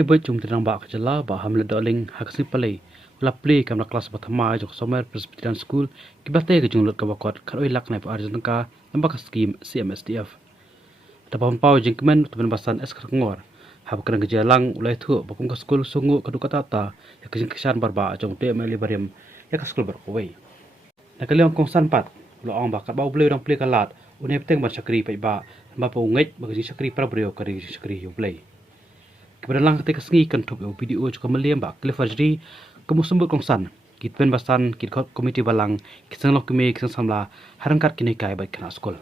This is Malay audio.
ibu jum tinang ba kajala ba hamle doling haksi palai la play kamra klas bathama jok Sawmer Presbyterian School kibate ke junglut ka bakot kharoi laknai pa arjun ka namba ka scheme CMSDF tapam pau jingkmen tumen basan es ngor hab kan gejalang ulai thu bakum ka skul sungu kadukata ta ya kajing kisan barba jong te MLA barim ya ka skul berkowai nakaliang kong sanpat lo ang ba ka bau bleu dang play kalat une peteng ba chakri pai ba pa ungai ba ji chakri prabrio kari chakri yu play kebenalang ketika sengi kan tup video juga meliam ba klefajri kamu sembut kongsan kitpen basan kit komiti balang kisang lok kemi kisang samla harangkat kini kai baik kena skul